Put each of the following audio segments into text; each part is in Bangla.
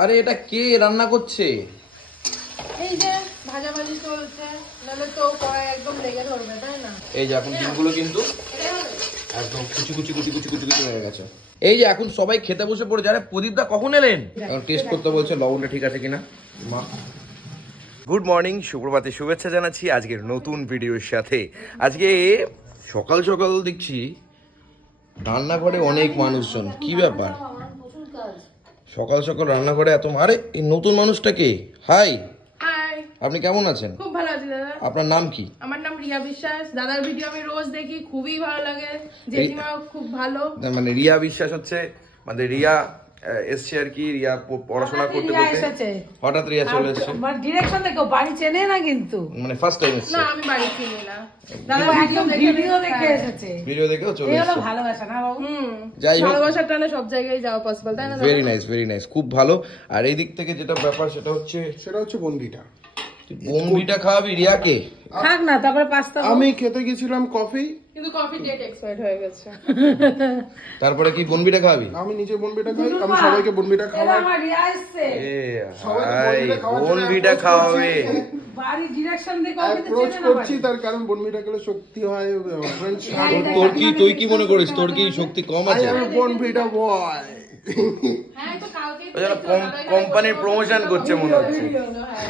আরে এটা কে রান্না করছে? এই যে ভাজাভাজি চলছে, নাহলে তো কড়াই একদম লেগে ধরবে, তাই না? এই যে এখন ডিমগুলো কিন্তু একদম কুচি কুচি কুচি কুচি কুচি কুচি হয়ে গেছে। এই যে এখন সবাই খেতে বসে পড়ে যারে। প্রদীপদা কখন এলেন? টেস্ট করতে বলছে লবণটা ঠিক আছে কিনা। মা গুড মর্নিং, সুপ্রভাতে শুভেচ্ছা জানাচ্ছি আজকের নতুন ভিডিওর সাথে। আজকে সকাল সকাল দেখছি রান্নাঘরে অনেক মানুষজন। কি ব্যাপার সকাল সকাল রান্নাঘরে এত? আরে এই নতুন মানুষটা কে? হাই, আপনি কেমন আছেন? খুব ভালো আছি দাদা। আপনার নাম কি? আমার নাম রিয়া বিশ্বাস। দাদার ভিডিও আমি রোজ দেখি, খুবই ভালো লাগে। জেঠিমাও খুব ভালো। মানে রিয়া বিশ্বাস হচ্ছে, মানে রিয়া এসছে আর কি। রিয়া পড়াশোনা করতে করতে হঠাৎ রিয়া চলে এসছে। মানে ডিরেকশন দেখো, বাড়ি চেনে না কিন্তু, মানে ফার্স্ট টাইম এসছে। না আমি বাড়ি চিনি না, দাদা ভিডিও দেখে এসেছে। ভিডিও দেখেও চলে এই হলো এসছে। ভালোবাসা না বাবু? যাই হোক, ভালোবাসার টানে সব জায়গায় যাওয়া পসিবল, তাই না? ভেরি নাইস, ভেরি নাইস, খুব ভালো। আর এই দিক থেকে যেটা ব্যাপার সেটা হচ্ছে বনবিটা। বনবিটা খাওয়াবি রিয়াকে? থাক না, তারপরে পাস্তা। আমি খেতে গেছিলাম কফি, কিন্তু কফি ডেট এক্সপায়ার্ড হয়ে গেছে। তারপরে কি বনবিটা খাওয়াবি? আমি নিজে বনবিটা খাই, আমি সবাইকে বনবিটা খাওয়াই। আমার রিয়া আসছে, বনবিটা খাওয়াবে। বাড়ি ডিরেকশন দেখো, আমি তো অ্যাপ্রোচ চেনে না করছি, তার কারণ বনবিটা খেলে শক্তি হয়। ফ্রেন্ডস, তুই কি মনে করিস তোর কি শক্তি কম আছে? আমি বনবিটা বয়। হ্যাঁ তো কালকে কোম্পানির প্রমোশন করছে মনে হচ্ছে।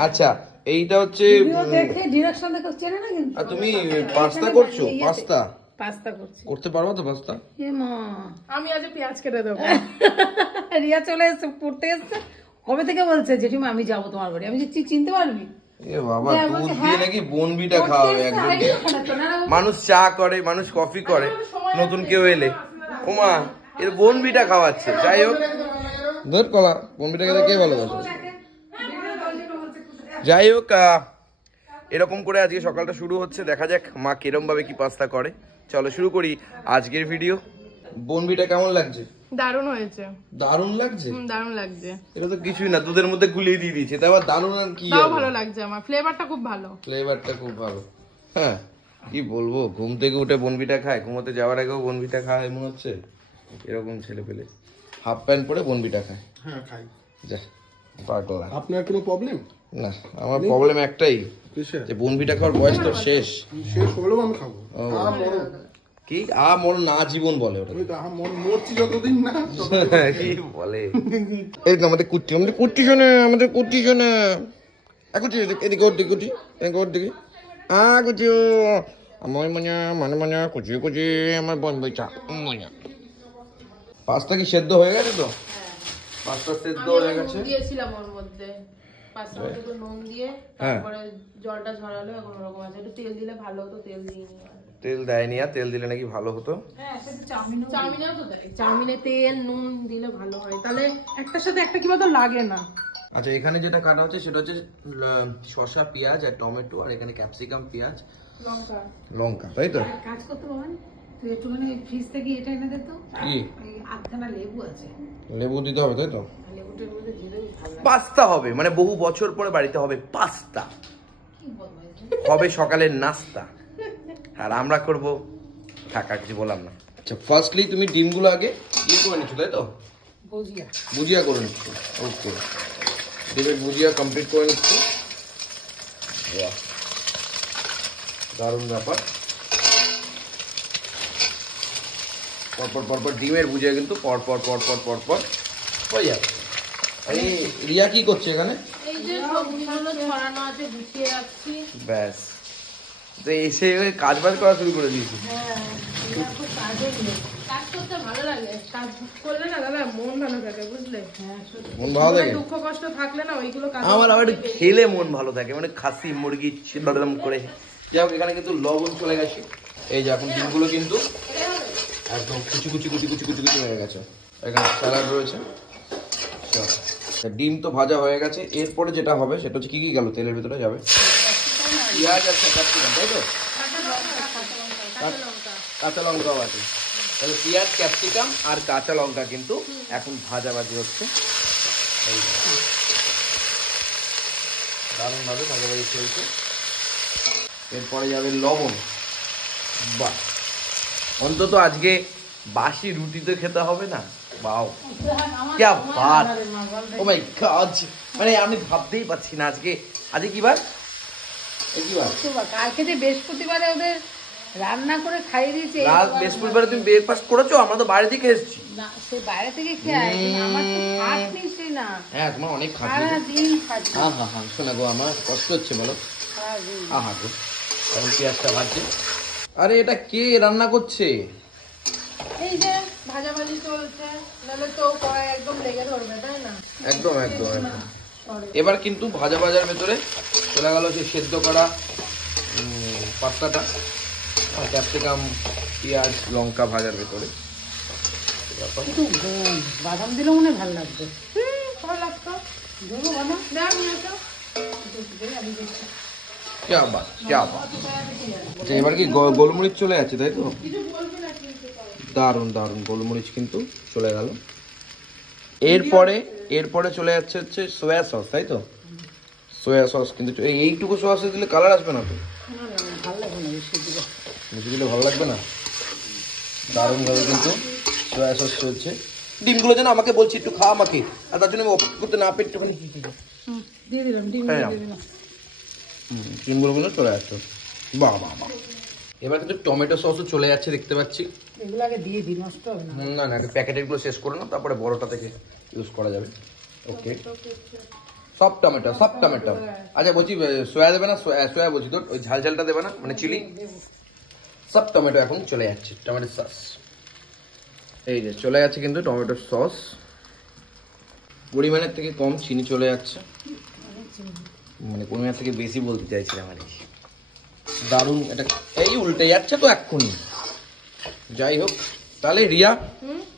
আচ্ছা, এইটা হচ্ছে দেখে ডিরেকশন দেখো, চেনে না কিন্তু। আর তুমি পাস্তা করছো? পাস্তা করছি। করতে পারবো তো পাস্তা? এ মা, আমি আজ পেঁয়াজ কেটে দেবো। রিয়া চলে এসেছে, পড়তে এসেছে। কবে থেকে বলছে জেঠিমা আমি যাবো তোমার বাড়ি। আমি চিনতে পারবি? এ বাবা, দুধ দিয়ে নাকি বনবিটা খাওয়াবে একদম। মানুষ চা করে, মানুষ কফি করে, নতুন কেউ এলে ওমা এর বনবিটা খাওয়াচ্ছে। যাই হোক, ধর কলা, বনবিটা খেতে কে ভালোবাসে? যাই হোক, এরকম করে আজকে সকালটা শুরু হচ্ছে। দেখা যাক মা কিরম ভাবে কি পাস্তা করে। চলো শুরু করি আজকের ভিডিও। বনবিটা কেমন লাগছে? দারুণ হয়েছে। দারুণ লাগছে? দারুণ লাগছে। এটা তো কিছুই না, দুধের মধ্যে গুলিয়ে দিয়ে দিয়েছে, তাই আবার দারুণ আর কি? তাও ভালো লাগছে, আমার ফ্লেভারটা খুব ভালো। ফ্লেভারটা খুব ভালো। হ্যাঁ, কি বলবো, ঘুম থেকে উঠে বনবিটা খায়, ঘুমোতে যাওয়ার আগেও বনবিটা খায় মনে হচ্ছে। এরকম ছেলে পেলে হাফ প্যান্ট পরে বনবিটা খায়। হ্যাঁ খাই। যা পাগলা। আপনার কোনো প্রবলেম? না, আমার প্রবলেম একটাই, কিসের? যে বনবিটা খাওয়ার বয়স তো শেষ। শেষ হলেও আমি খাবো। কি মন না জীবন বলে ওটা। মরছি যতদিন না। কি বলে? এই তো আমাদের কুটি, আমাদের কুটি শোনে, আমাদের কুটি শোনে। কুটি এদিকে, ওর দিকে কুটি, এদিকে ওর দিকে। কুচি আমার মানে কুচি কুচি আমার বনবিটা মজা। পাস্তা কি সেদ্ধ হয়ে গেছে? তো পাস্তা সেদ্ধ হয়ে গেছে। দিয়েছিলাম ওর মধ্যে পাস্তার মধ্যে একটু নুন দিয়ে, তারপরে জলটা ঝরালো। এখন ওরকম আছে, একটু তেল দিলে ভালো হতো, তেল দিইনি। তেল দেয়নি? আর তেল দিলে নাকি ভালো হতো? চাউমিনেও তো দেয়, চাউমিনে তেল নুন দিলে ভালো হয়, তাহলে একটার সাথে একটা কি বলতো লাগে না। আচ্ছা, এখানে যেটা কাটা হচ্ছে সেটা হচ্ছে শসা, পেঁয়াজ আর টমেটো, আর এখানে ক্যাপসিকাম, পেঁয়াজ, লঙ্কা, তাই তো? কাজ করতে পারেন তুই, একটুখানি ফ্রিজ থেকে এটা এনে দে তো। কি? আধখানা লেবু আছে, লেবু দিতে হবে, তাই তো? লেবুটার মধ্যে দিয়ে দেবি, ভালো লাগে। পাস্তা হবে, মানে বহু বছর পরে বাড়িতে হবে পাস্তা, কি বলবো, হবে সকালের নাস্তা, আর আমরা করব থাকা, কিছু বললাম না। আচ্ছা, ফার্স্টলি তুমি ডিমগুলো আগে ইয়ে করে নিচ্ছ, তাই তো? ভুজিয়া করে নিচ্ছ। ওকে, ডিমের ভুজিয়া কমপ্লিট করে নিচ্ছ। দারুণ ব্যাপার। পরপর পরপর ডিমের ভুজিয়া কিন্তু পরপর পরপর পরপর হয়ে যাবে। এই রিয়া কি করছে এখানে? এই যে সবজিগুলো ছড়ানো আছে, গুছিয়ে রাখছি। ব্যাস, তো এসে কাজ বাজ করা শুরু করে দিয়েছি। কাজ করতে ভালো লাগে, কাজ করলে না দাদা মন ভালো থাকে, বুঝলে? মন ভালো থাকে? দুঃখ কষ্ট থাকলে না ওইগুলো কাজ। আমার আবার খেলে মন ভালো থাকে, মানে খাসি মুরগি চিল্লাম করে। যাই হোক, এখানে কিন্তু লবণ চলে গেছে। এই যে এখন ডিমগুলো কিন্তু একদম কুচি কুচি কুচি কুচি কুচি কুচি হয়ে গেছে। এখানে স্যালাড রয়েছে। ডিম তো ভাজা হয়ে গেছে। এরপরে যেটা হবে সেটা হচ্ছে কি কি গেল তেলের ভিতরে যাবে? পেঁয়াজ আর ক্যাপসিকাম, তাই তো? কাঁচা লঙ্কাও আছে। তাহলে পেঁয়াজ, ক্যাপসিকাম আর কাঁচা লঙ্কা কিন্তু এখন ভাজাভাজি হচ্ছে। দারুণ ভাবে ভাজাভাজি চলছে। এরপরে যাবে লবণ। বাহ, অন্তত আজকে বাসি রুটি তো খেতে হবে না, वाओ क्या बात ও মাই গড মানে আমি ভাবতেই পাচ্ছি না আজকে কি বার কি বার কালকে যে বৃহস্পতিবারে ওদের রান্না করে খাইয়ে দিয়েছে রাত বৃহস্পতিবারে তুমি ব্রেকফাস্ট করেছো আমরা তো বাইরে থেকে এসেছি না সে বাইরে থেকে খেয়ে আমার তো খাটনি সে না হ্যাঁ তোমার অনেক খাটনি সারাদিন খাটনি হ্যাঁ শোনা গো আমার কষ্ট হচ্ছে বলো সারাদিন গো এখন পেঁয়াজটা ভাজছে আরে এটা কে রান্না করছে এই যে ভাজাভাজি চলছে, নাহলে তো কড়াই একদম লেগে ধরবে, তাই না? একদম এবার কিন্তু ভাজার ভেতরে চলে গেল যে সেদ্ধ করা পাস্তাটা, ক্যাপসিকাম পেঁয়াজ লঙ্কা ভাজার ভেতরে। একটু বাদাম দিলে মনে হয় ভালো লাগবে। ভালো লাগতো। দেবো বাদাম? দাম নিয়ে আসো। क्या बात আচ্ছা এবার কি গোলমরিচ চলে যাচ্ছে তাই তো? দারুন গোলমরিচ কিন্তু চলে গেল। এরপরে চলে যাচ্ছে হচ্ছে সোয়া সস, তাই তো? সোয়া সস কিন্তু এইটুকু সস দিলে কালার আসবে না তো? ভালো লাগবে না বেশি দিলে ভালো লাগবে না। দারুণ ভাবে কিন্তু সোয়া সস চলছে। ডিমগুলো যেন আমাকে বলছি একটু খা আমাকে, আর তার জন্য আমি অপেক্ষা করতে না পেরে একটুখানি দিয়ে দিলাম ডিম দিয়ে দিলাম। ডিমগুলো কিন্তু চলে যাচ্ছে। বাহ এবার কিন্তু টমেটো সসও চলে যাচ্ছে দেখতে পাচ্ছি। এগুলো আগে দিয়ে দিই, নষ্ট হবে না। না প্যাকেটের গুলো শেষ করে নাও, তারপরে বড়টা থেকে ইউজ করা যাবে। ওকে সব টমেটো আচ্ছা বলছি সোয়া দেবে না? সোয়া বলছি তো, ওই ঝালটা দেবে না, মানে চিলি। সব টমেটো এখন চলে যাচ্ছে টমেটো সস। এই যে চলে যাচ্ছে কিন্তু টমেটো সস, পরিমাণের থেকে কম চিনি চলে যাচ্ছে, মানে পরিমাণ থেকে বেশি বলতে চাইছিলাম আর কি। দারুণ এটা, এই উল্টে যাচ্ছে তো এক্ষুনি। যাই হোক, তাহলে রিয়া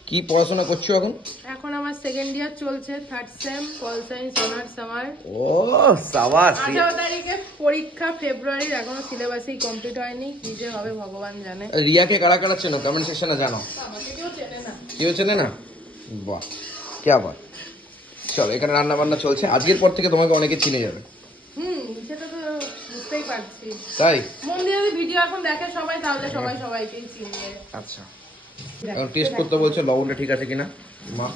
কি পড়াশোনা করছো এখন? এখন আমার সেকেন্ড ইয়ার চলছে, third same, pol science honours আমার। ও সাবাস। 18 তারিখে পরীক্ষা, ফেব্রুয়ারির, এখনো সিলেবাসই কমপ্লিট হয়নি, কি যে হবে ভগবান জানে। রিয়াকে কারা চেনো কমেন্ট সেকশনে জানো? আমাকে কেউ চেনে না। কেউ চেনে না? বাহ কি আবার। চলো এখানে রান্না বান্না চলছে, আজকের পর থেকে তোমাকে অনেকে চিনে যাবে। সেটা তো বুঝতেই পারছি। তাই মন দিয়ে যদি ভিডিও এখন দেখে সবাই, তাহলে সবাই সবাইকেই চিনবে। আচ্ছা এখন টেস্ট করতে বলছে লবণটা ঠিক আছে কিনা মা।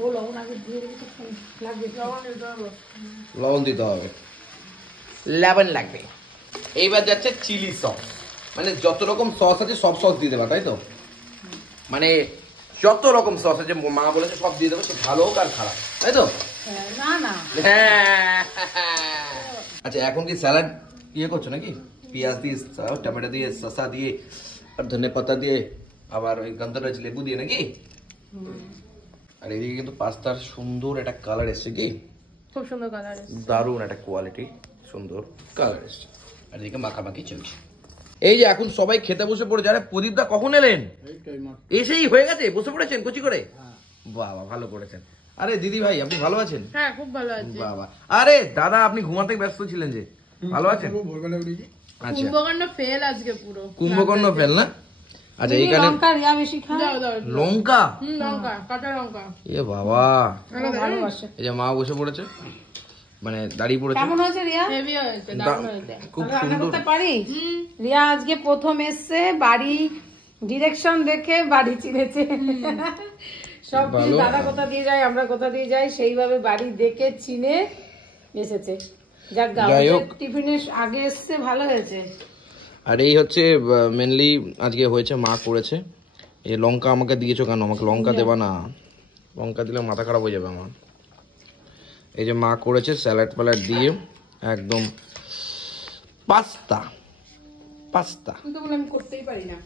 ও লবণ আগে দিয়ে দিবি তো লাগবে। লবণ দিতে হবে, লবণ লাগবে। এইবার যাচ্ছে চিলি সস, মানে যত রকম সস আছে সব সস দিয়ে দেবা, তাই তো? মানে যত রকম সস আছে মা বলেছে সব দিয়ে দেবো, সে ভালো হোক আর খারাপ, তাই তো? না আচ্ছা এখন কি স্যালাড ইয়ে করছো নাকি? পেঁয়াজ দিয়ে, টমেটো দিয়ে, শসা দিয়ে, আর ধনে পাতা দিয়ে, আবার ওই গন্ধরাজ লেবু দিয়ে নাকি? আর এদিকে কিন্তু পাস্তার সুন্দর একটা কালার এসছে, কি খুব সুন্দর কালার। দারুণ একটা কোয়ালিটি, সুন্দর কালার এসছে। আর এদিকে মাখামাখি চলছে। এই যে এখন সবাই খেতে বসে পড়ে, যারা প্রদীপদা কখন এলেন? এসেই হয়ে গেছে, বসে পড়েছেন কচি করে। বাবা ভালো করেছেন। আরে দিদি ভাই আপনি ভালো আছেন? হ্যাঁ খুব ভালো আছে। বাবা আরে দাদা আপনি ঘুমাতে ব্যস্ত ছিলেন যে, ভালো আছেন? আচ্ছা কুম্ভকর্ণ ফেল আজকে পুরো। কুম্ভকর্ণ ফেল না? আচ্ছা এইখানে লঙ্কা রিয়া বেশি খায়। লঙ্কা, লঙ্কা, কাঁচা লঙ্কা। এ বাবা ভালোবাসে। এই যে মা বসে পড়েছে, মানে দাঁড়িয়ে পড়েছে। কেমন হয়েছে রিয়া? হেভি হয়েছে, দারুণ হয়েছে। খুব রান্না সুন্দর। করতে পারি? রিয়া আজকে প্রথম এসছে, বাড়ি ডিরেকশন দেখে বাড়ি চিনেছে। সব কিছু দাদা কোথা দিয়ে যায়, আমরা কোথা দিয়ে যাই, সেইভাবে বাড়ি দেখে চিনে এসেছে। যাই হোক। টিফিনের আগে এসছে, ভালো হয়েছে। আর এই হচ্ছে মেনলি আজকে হয়েছে, মা করেছে। এই লঙ্কা আমাকে দিয়েছো কেন? আমাকে লঙ্কা দেবা না, লঙ্কা দিলে মাথা খারাপ হয়ে যাবে আমার। এই যে মা করেছে স্যালাড ফ্যালাড দিয়ে একদম পাস্তা। তুই তো বলে আমি করতেই পারি না।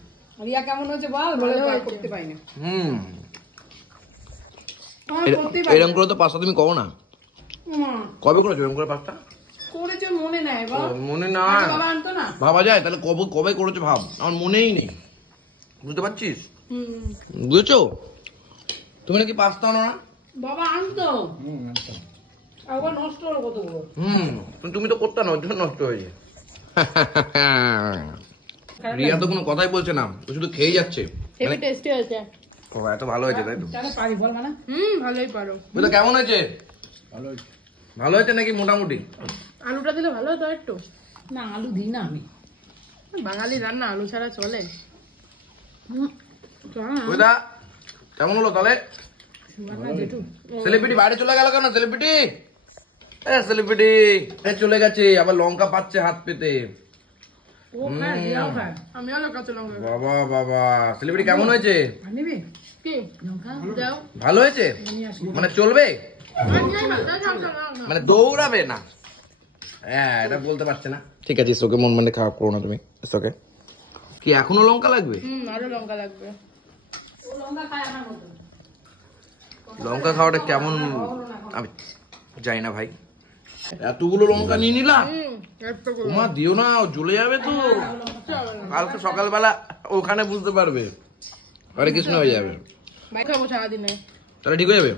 রিয়া কেমন হয়েছে বল? বলে করতে পারি না। এরকম করে তো পাস্তা তুমি করো না। কবে করেছো এরকম করে পাস্তা? করেছে মনে নাই বল। মনে না, বাবা আনতো না। ভাবা যায় তাহলে কবে করেছো ভাব, আমার মনেই নেই। বুঝতে পারছিস? বুঝেছো? তুমি নাকি পাস্তা আনো না? বাবা আনতো। আবার নষ্ট হলো কতগুলো। তুমি তো করতে না, ওর জন্য নষ্ট হয়েছে। রিয়া তো কোনো কথাই বলছে না, ও শুধু খেয়ে যাচ্ছে। হেভি টেস্টি হয়েছে। ও এত ভালো হয়েছে তাই তো? তাহলে পারি বল মানে? ভালোই পারো। বুঝলো কেমন হয়েছে? ভালো হয়েছে নাকি মোটামুটি? আলুটা দিলে ভালো হতো একটু। না আলু দিই না আমি। বাঙালি রান্না আলু ছাড়া চলে? বুঝলা কেমন হলো তাহলে? সেলিব্রিটি বাইরে চলে গেল কেন? সেলিব্রিটি সেলিব্রিটি চলে গেছে, আবার লঙ্কা পাচ্ছে হাত পেতে। আমি আলো কাঁচা লঙ্কা বাবা বাবা, সেলিব্রিটি কেমন হয়েছে? কি দাও ভালো হয়েছে? মানে চলবে, মানে দৌড়াবে না? হ্যাঁ, এটা বলতে পারছে না। ঠিক আছে, ওকে মন মানে খারাপ করো না তুমি। ওকে, কি এখনো লঙ্কা লাগবে? আরো লঙ্কা লাগবে। লঙ্কা খাওয়াটা কেমন আমি জানি না ভাই। এতগুলো লঙ্কা নিয়ে নিলাম, তোমা দিও না, জ্বলে যাবে তো। কালকে সকালবেলা ওখানে বুঝতে পারবে, হরে কৃষ্ণ হয়ে যাবে। খাবো সারাদিনে, তাহলে ঠিক হয়ে যাবে।